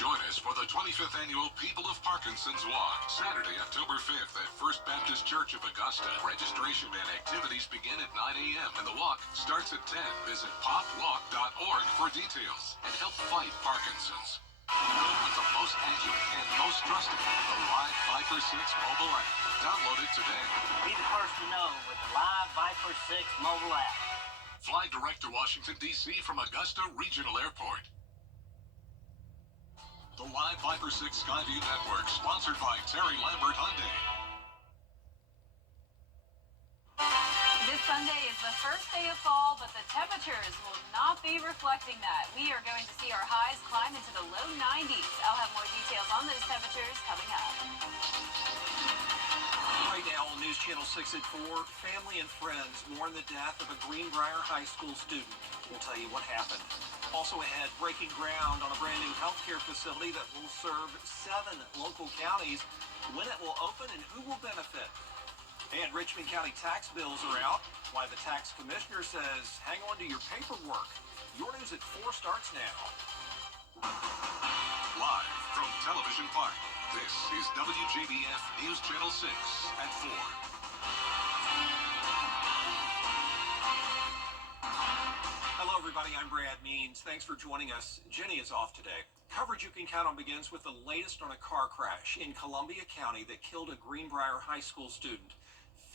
Join us for the 25th Annual People of Parkinson's Walk, Saturday, October 5th at First Baptist Church of Augusta. Registration and activities begin at 9 a.m. and the walk starts at 10. Visit popwalk.org for details and help fight Parkinson's. With the most accurate and most trusted, the Live Viper 6 mobile app. Download it today. Be the first to know with the Live Viper 6 mobile app. Fly direct to Washington, D.C. from Augusta Regional Airport. The Live Viper 6 Skyview Network, sponsored by Terry Lambert Hyundai. This Sunday is the first day of fall, but the temperatures will not be reflecting that. We are going to see our highs climb into the low 90s. I'll have more details on those temperatures coming up. Right now on News Channel 6 at 4, family and friends mourn the death of a Greenbrier High School student. We'll tell you what happened. Also ahead, breaking ground on a brand new healthcare facility that will serve 7 local counties, when it will open and who will benefit. And Richmond County tax bills are out. Why the tax commissioner says, hang on to your paperwork. Your News at 4 starts now. Live from Television Park, this is WJBF News Channel 6 at 4. Hello, everybody. I'm Brad Means. Thanks for joining us. Jenny is off today. Coverage you can count on begins with the latest on a car crash in Columbia County that killed a Greenbrier High School student.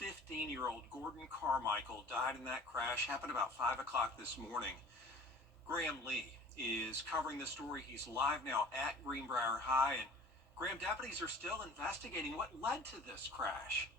15-year-old Gordon Carmichael died in that crash. Happened about 5 o'clock this morning. Graham Lee is covering the story. He's live now at Greenbrier High. And Graham, deputies are still investigating what led to this crash.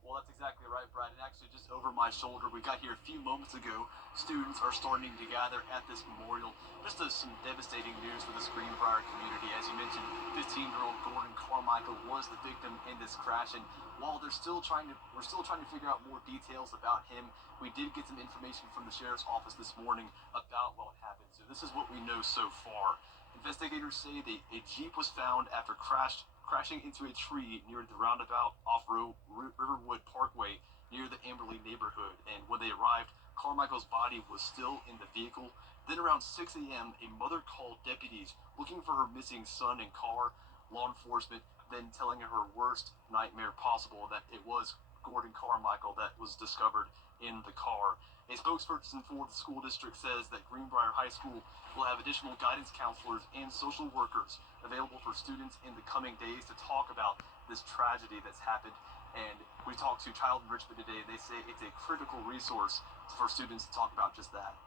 Well, that's exactly right, Brad. And actually, just over my shoulder, we got here a few moments ago. Students are starting to gather at this memorial. Just some devastating news for this Greenbrier community. As you mentioned, 15-year-old Gordon Carmichael was the victim in this crash. And while we're still trying to figure out more details about him, we did get some information from the sheriff's office this morning about what happened. So this is what we know so far. Investigators say that a Jeep was found after crashing into a tree near the roundabout off Riverwood Parkway near the Amberley neighborhood. And when they arrived, Carmichael's body was still in the vehicle. Then around 6 a.m., a mother called deputies looking for her missing son and car. Law enforcement then telling her worst nightmare possible, that it was Gordon Carmichael that was discovered in the car. A spokesperson for the school district says that Greenbrier High School will have additional guidance counselors and social workers available for students in the coming days to talk about this tragedy that's happened. And we talked to Child Enrichment today, and they say it's a critical resource for students to talk about just that.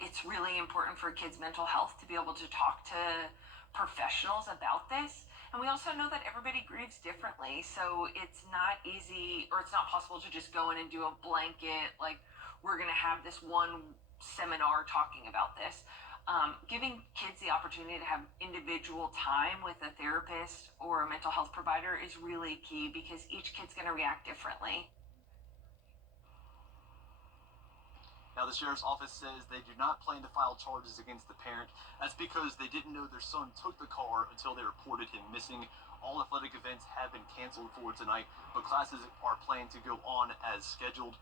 It's really important for kids' mental health to be able to talk to professionals about this. And we also know that everybody grieves differently, so it's not easy, or it's not possible to just go in and do a blanket, like, we're going to have this one seminar talking about this. Giving kids the opportunity to have individual time with a therapist or a mental health provider is really key, because each kid's going to react differently. Now, the sheriff's office says they do not plan to file charges against the parent. That's because they didn't know their son took the car until they reported him missing. All athletic events have been canceled for tonight, but classes are planned to go on as scheduled.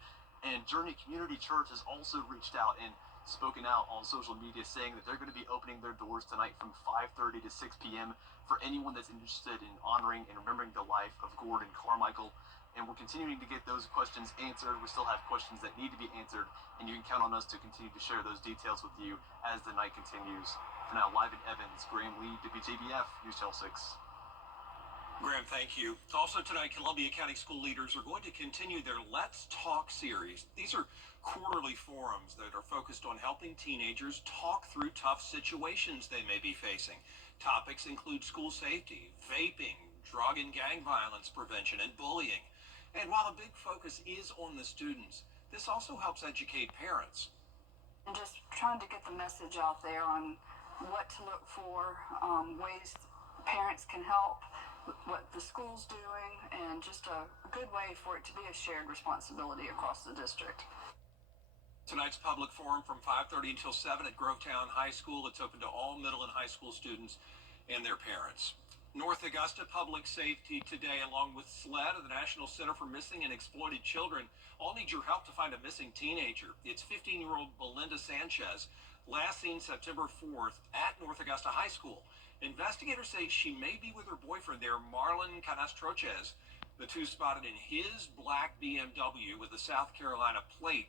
And Journey Community Church has also reached out and spoken out on social media, saying that they're going to be opening their doors tonight from 5:30 to 6 p.m. for anyone that's interested in honoring and remembering the life of Gordon Carmichael. And we're continuing to get those questions answered. We still have questions that need to be answered, and you can count on us to continue to share those details with you as the night continues. For now, live in Evans, Graham Lee, WJBF, News Channel 6. Graham, thank you. Also tonight, Columbia County school leaders are going to continue their Let's Talk series. These are quarterly forums that are focused on helping teenagers talk through tough situations they may be facing. Topics include school safety, vaping, drug and gang violence prevention, and bullying. And while a big focus is on the students, this also helps educate parents. And just trying to get the message out there on what to look for, ways parents can help, what the school's doing, and just a good way for it to be a shared responsibility across the district. Tonight's public forum from 5:30 until 7 at Grovetown High School. It's open to all middle and high school students and their parents. North Augusta Public Safety today, along with SLED of the National Center for Missing and Exploited Children, all need your help to find a missing teenager. It's 15-year-old Belinda Sanchez. last seen September 4th at North Augusta High School. Investigators say she may be with her boyfriend there, Marlon Canastroches. The two spotted in his black BMW with a South Carolina plate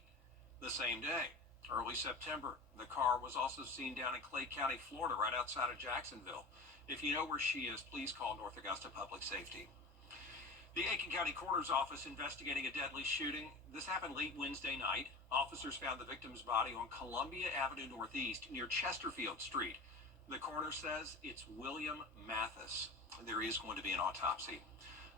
the same day. Early September, the car was also seen down in Clay County, Florida, right outside of Jacksonville. If you know where she is, please call North Augusta Public Safety. The Aiken County Coroner's Office investigating a deadly shooting. This happened late Wednesday night. Officers found the victim's body on Columbia Avenue Northeast near Chesterfield Street. The coroner says it's William Mathis. There is going to be an autopsy.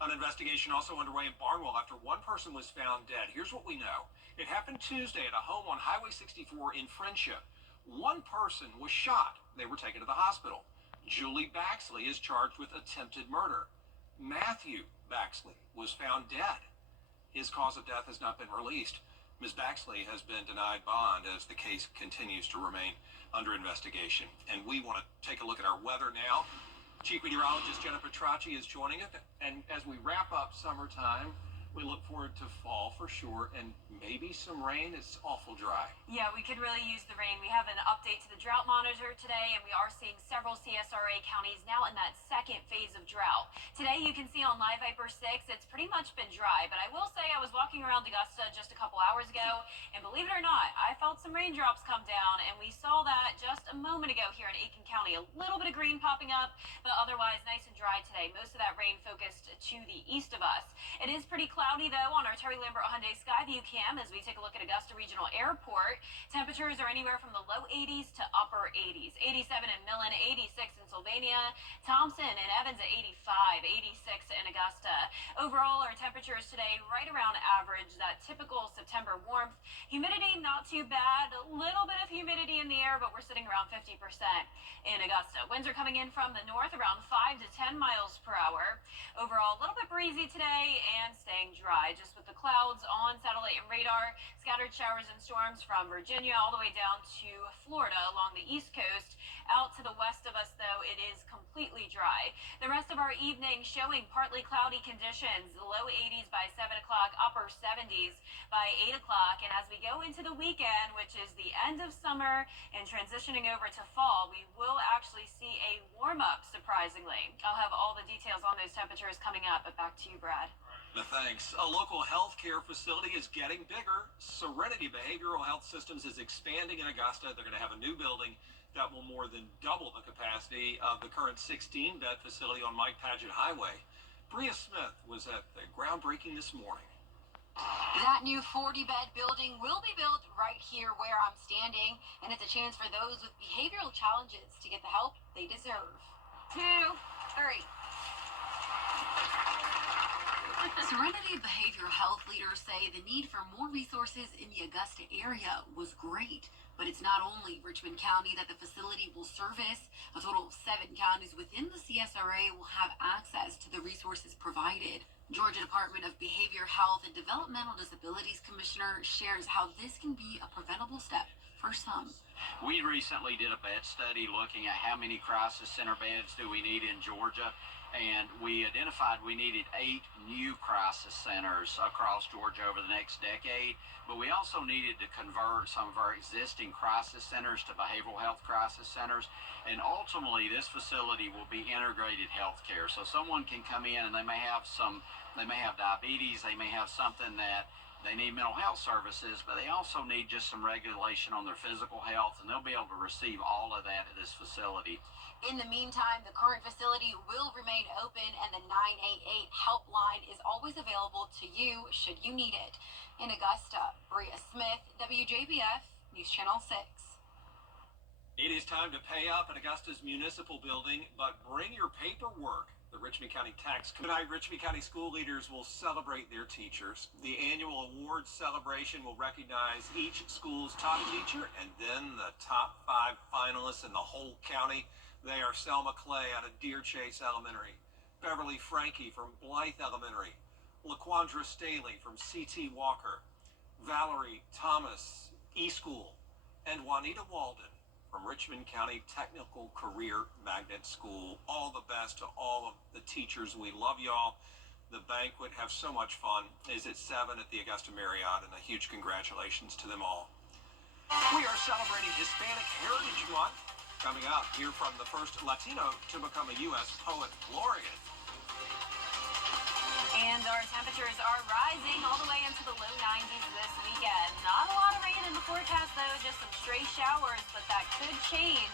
An investigation also underway in Barnwell after one person was found dead. Here's what we know. It happened Tuesday at a home on Highway 64 in Friendship. One person was shot. They were taken to the hospital. Julie Baxley is charged with attempted murder. Matthew Baxley was found dead. His cause of death has not been released. Ms. Baxley has been denied bond as the case continues to remain under investigation. And we want to take a look at our weather now. Chief Meteorologist Jenna Petracci is joining us. And as we wrap up summertime, we look forward to fall for sure, and maybe some rain. It's awful dry. Yeah, we could really use the rain. We have an update to the drought monitor today, and we are seeing several CSRA counties now in that second phase of drought. Today, you can see on Live Viper 6, it's pretty much been dry, but I will say I was walking around Augusta just a couple hours ago, and believe it or not, I felt some raindrops come down, and we saw that just a moment ago here in Aiken County. A little bit of green popping up, but otherwise nice and dry today. Most of that rain focused to the east of us. It is pretty cloudy, though, on our Terry Lambert Hyundai Skyview cam as we take a look at Augusta Regional Airport. Temperatures are anywhere from the low 80s to upper 80s. 87 in Millen, 86 in Sylvania, Thompson and Evans at 85, 86 in Augusta. Overall, our temperatures today right around average, that typical September warmth. Humidity, not too bad. A little bit of humidity in the air, but we're sitting around 50% in Augusta. Winds are coming in from the north around 5 to 10 miles per hour. Overall, a little bit breezy today and staying dry, just with the clouds on satellite and radar. Scattered showers and storms from Virginia all the way down to Florida along the east coast. Out to the west of us, though, it is completely dry. The rest of our evening showing partly cloudy conditions. Low 80s by 7 o'clock, upper 70s by 8 o'clock. And as we go into the weekend, which is the end of summer and transitioning over to fall, we will actually see a warm-up, surprisingly. I'll have all the details on those temperatures coming up, but back to you, Brad. Thanks. A local health care facility is getting bigger. Serenity Behavioral Health Systems is expanding in Augusta. They're going to have a new building that will more than double the capacity of the current 16-bed facility on Mike Paget Highway. Bria Smith was at the groundbreaking this morning. That new 40-bed building will be built right here where I'm standing, and it's a chance for those with behavioral challenges to get the help they deserve. 2, 3. Serenity Behavioral Health leaders say the need for more resources in the Augusta area was great. But it's not only Richmond County that the facility will service. A total of 7 counties within the CSRA will have access to the resources provided. Georgia Department of Behavior Health and Developmental Disabilities Commissioner shares how this can be a preventable step for some. We recently did a bed study looking at how many crisis center beds do we need in Georgia, and we identified we needed 8 new crisis centers across Georgia over the next decade, but we also needed to convert some of our existing crisis centers to behavioral health crisis centers, and ultimately this facility will be integrated health care. So someone can come in and they may have diabetes, they may have something that they need mental health services, but they also need just some regulation on their physical health, and they'll be able to receive all of that at this facility. In the meantime, the current facility will remain open, and the 988 helpline is always available to you should you need it. In Augusta, Bria Smith, WJBF, News Channel 6. It is time to pay up at Augusta's municipal building, but bring your paperwork. The Richmond County Tax Tonight, Richmond County school leaders will celebrate their teachers. The annual awards celebration will recognize each school's top teacher and then the top 5 finalists in the whole county. They are Selma Clay out of Deer Chase Elementary, Beverly Frankie from Blythe Elementary, LaQuandra Staley from C.T. Walker, Valerie Thomas, E-School, and Juanita Walden from Richmond County Technical Career Magnet School. All the best to all of the teachers. We love y'all. The banquet, have so much fun, is at 7 at the Augusta Marriott, and a huge congratulations to them all. We are celebrating Hispanic Heritage Month. Coming up, hear from the first Latino to become a U.S. Poet Laureate. And our temperatures are rising all the way into the low 90s this weekend. Not a lot of rain in the forecast, though, just some stray showers, but that could change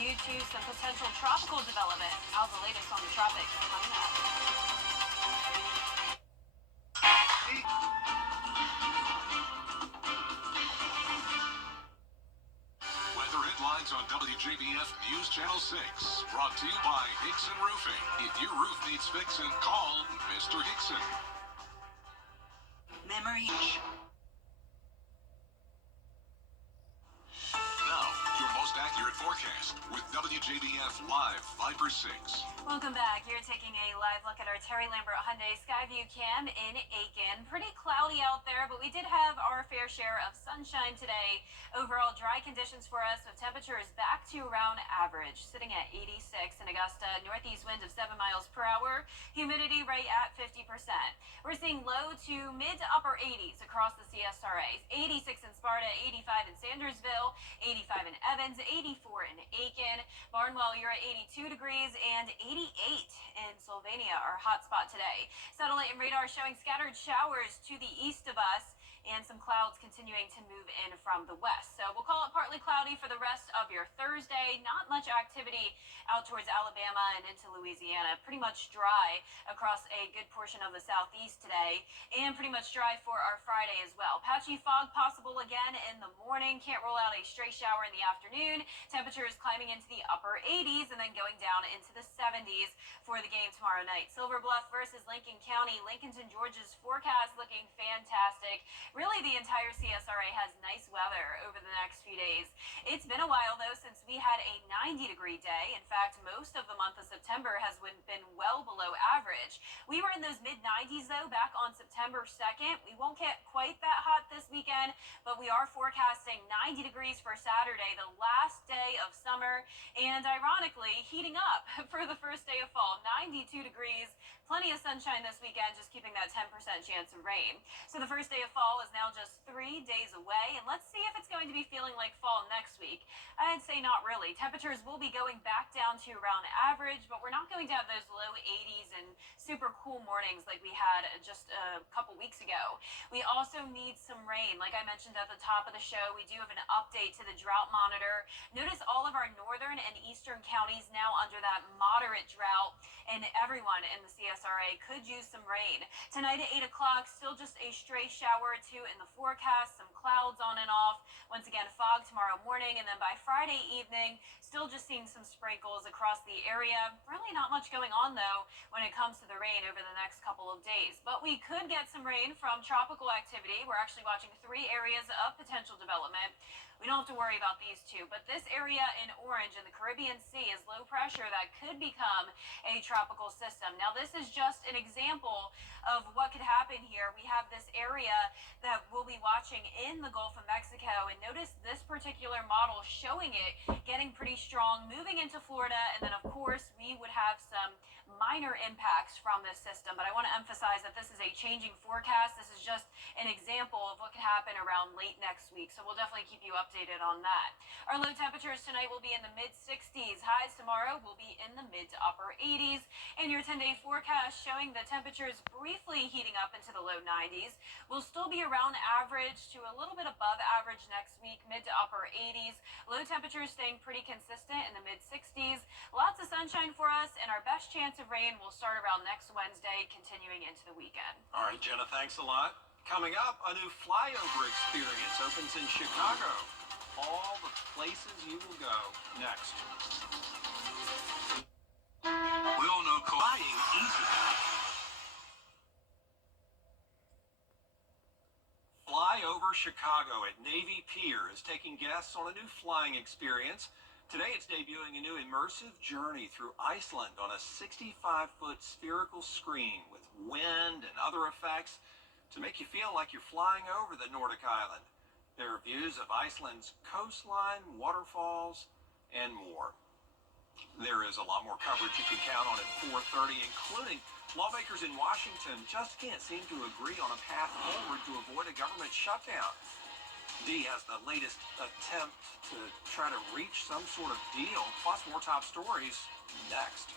due to some potential tropical development. How's the latest on the tropics coming up? Weather headlines on WJBF News Channel 6. Brought to you by Hickson Roofing. If your roof needs fixing, call Mr. Hickson. Memory. Now, your most accurate forecast with WJBF Live Viper 6. Welcome back. You're taking a live look at our Terry Lambert Hyundai Skyview Cam in Aiken. Pretty cloudy out there, but we did have our fair share of sunshine today. Overall, dry conditions for us with temperatures back to around average, sitting at 86 in Augusta. Northeast winds of 7 miles per hour. Humidity right at 50%. We're seeing low to mid to upper 80s across the CSRAs. 86 in Sparta, 85 in Sandersville, 85 in Evans, 84 in Aiken. Barnwell, you're at 82 degrees, and 88 in Sylvania, our hotspot today. Satellite and radar showing scattered showers to the east of us, and some clouds continuing to move in from the west. So we'll call it partly cloudy for the rest of your Thursday. Not much activity out towards Alabama and into Louisiana. Pretty much dry across a good portion of the southeast today, and pretty much dry for our Friday as well. Patchy fog possible again in the morning. Can't rule out a stray shower in the afternoon. Temperatures climbing into the upper 80s and then going down into the 70s for the game tomorrow night. Silver Bluff versus Lincoln County. Lincolnton, Georgia's forecast looking fantastic. Really, the entire CSRA has nice weather over the next few days. It's been a while, though, since we had a 90-degree day. In fact, most of the month of September has been well below average. We were in those mid-90s, though, back on September 2nd. We won't get quite that hot this weekend, but we are forecasting 90 degrees for Saturday, the last day of summer, and ironically, heating up for the first day of fall. 92 degrees. Plenty of sunshine this weekend, just keeping that 10% chance of rain. So the first day of fall is now just 3 days away, and let's see if it's going to be feeling like fall next week. I'd say not really. Temperatures will be going back down to around average, but we're not going to have those low 80s and super cool mornings like we had just a couple weeks ago. We also need some rain. Like I mentioned at the top of the show, we do have an update to the drought monitor. Notice all of our northern and eastern counties now under that moderate drought, and everyone in the CSRA could use some rain. Tonight at 8 o'clock, still just a stray shower or two in the forecast, some clouds on and off. Once again, fog tomorrow morning, and then by Friday evening, still just seeing some sprinkles across the area. Really not much going on, though, when it comes to the rain over the next couple of days. But we could get some rain from tropical activity. We're actually watching 3 areas of potential development. We don't have to worry about these two, but this area in orange in the Caribbean Sea is low pressure that could become a tropical system. Now, this is just an example of what could happen here. We have this area that we'll be watching in the Gulf of Mexico, and notice this particular model showing it getting pretty strong, moving into Florida, and then, of course, we would have some minor impacts from this system. But I want to emphasize that this is a changing forecast. This is just an example of what could happen around late next week, so we'll definitely keep you updated on that. Our low temperatures tonight will be in the mid-60s. Highs tomorrow will be in the mid to upper 80s. And your 10-day forecast showing the temperatures briefly heating up into the low 90s. We'll still be around average to a little bit above average next week, mid to upper 80s. Low temperatures staying pretty consistent in the mid-60s. Lots of sunshine for us, and our best chance of rain will start around next Wednesday, continuing into the weekend. All right, Jenna, thanks a lot. Coming up, a new flyover experience opens in Chicago. All the places you will go next. We all know flying easy. Flyover Chicago at Navy Pier is taking guests on a new flying experience. Today it's debuting a new immersive journey through Iceland on a 65-foot spherical screen with wind and other effects to make you feel like you're flying over the Nordic island. There are views of Iceland's coastline, waterfalls, and more. There is a lot more coverage you can count on at 4:30, including lawmakers in Washington just can't seem to agree on a path forward to avoid a government shutdown. Dee has the latest attempt to try to reach some sort of deal, plus more top stories next.